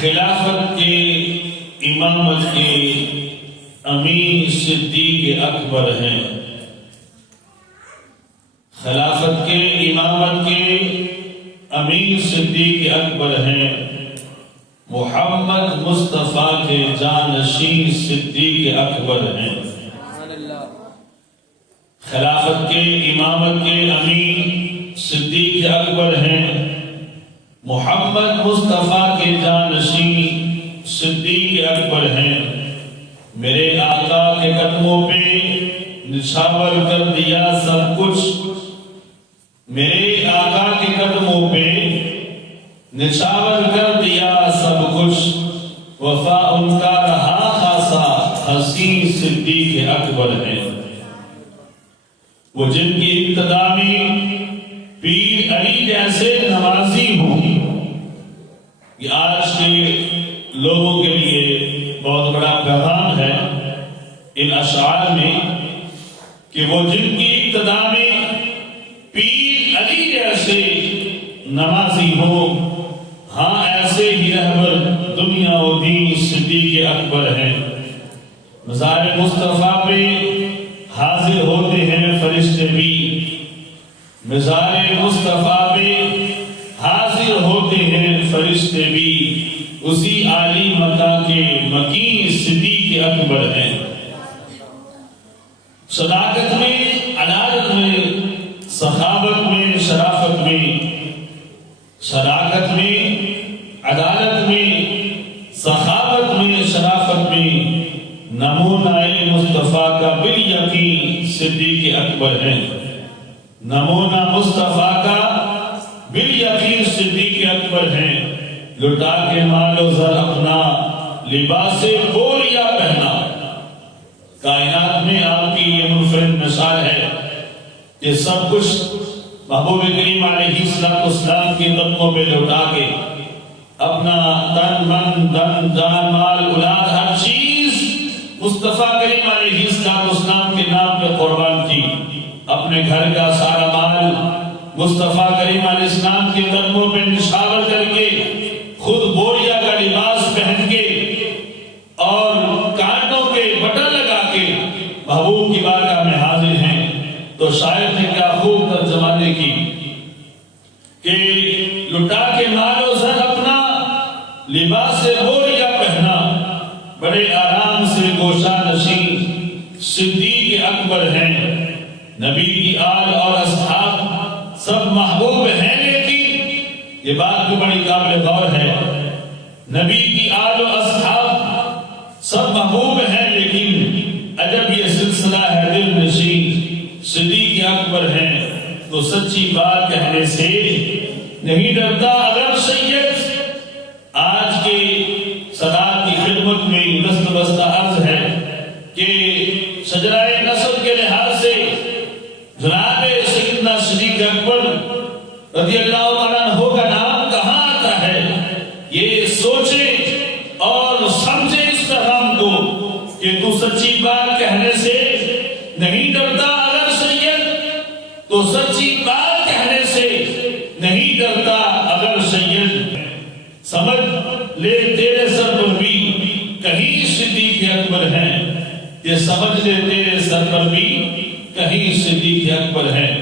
خلافت کے امامت کے امیر صدیق اکبر ہیں۔ خلافت کے امامت کے امیر صدیق اکبر ہیں، محمد مصطفیٰ کے جانشین صدیق اکبر ہیں۔ خلافت کے امامت کے امیر صدیق اکبر ہیں، محمد مصطفیٰ کے جانشین صدیق اکبر ہیں۔ میرے آقا کے قدموں پہ نچھاور کر دیا سب کچھ، میرے آقا کے قدموں پہ نچھاور کر دیا سب کچھ، وفا ان کا رہا خاصا حسین صدیق اکبر ہیں۔ وہ جن کی ابتدا میں پیر علی جیسے نمازی ہوں، یہ آج کے لوگوں کے لیے بہت بڑا پیغام ہے ان اشعار میں کہ وہ جن کی ابتدا میں پیر علی جیسے نمازی ہوں، ہاں ایسے ہی رہبر دنیا و دین صدیق اکبر ہیں۔ مزار مصطفیٰ پہ حاضر ہوتے ہیں فرشتے بھی، مزار مصطفیٰ پہ حاضر ہوتے ہیں فرشتے بھی، اسی عالی مقام کے مکین صدیق اکبر ہیں۔ صداقت میں، عدالت میں، سخاوت میں، شرافت میں، صداقت میں، عدالت میں، سخاوت میں، شرافت میں نمونہ مصطفیٰ کا بالیقین صدیق اکبر ہے۔ نمونہ مصطفیٰ کا بالیقین صدیق اکبر ہے۔ لٹا کے مال و زر اپنا لباس بوریا پہنا۔ کائنات میں آپ کی یہ منفرد مثال ہے کہ سب کچھ محبوب کریم علیہ السلام کے قدموں پہ لٹا کے اپنا تن من دن جان مال اولاد ہر چیز مصطفیٰ کریم علیہ السلام کے نام پہ قربان کی۔ اپنے گھر کا سارا مال مصطفیٰ کریم علیہ السلام کے قدموں پہ نچھاور کر کے، خود بوریا کا لباس پہن کے اور کانٹوں کے بٹن لگا کے محبوب کی بارگاہ میں حاضر ہیں۔ تو شاعر نے کیا خوب ترجمانے کی کہ لٹا کے مال و زر اپنا لباس بوریا پہنا، بڑے آرام سے گوشہ نشین صدیق اکبر ہیں۔ نبی کی آل اور اصحاب سب محبوب ہیں، لیکن یہ بات بھی بڑی قابل غور ہے، نبی کی آل و اصحاب سب محبوب ہیں، لیکن عجب یہ سلسلہ ہے دل نشین صدیق اکبر ہیں۔ تو سچی بات کہنے سے نہیں ڈرتا اگر سید آج کے صدات کی خدمت میں دست بستہ عرض ہے کہ شجرہ نسب کے لحاظ سے جناب سیدنا صدیق اکبر رضی اللہ تعالیٰ عنہ کا نام کہاں آتا ہے، یہ سوچے اور سمجھے اس پیغام کو کہ تو سچی بات کہنے سے نہیں ڈرتا اگر سید، تو سچی بات کہنے سے نہیں ڈرتا اگر سید، سمجھ لے تیرے سر پر بھی کہیں صدیق اکبر ہیں، یہ سمجھ لے تیرے سر پر بھی کہیں صدیق اکبر ہیں۔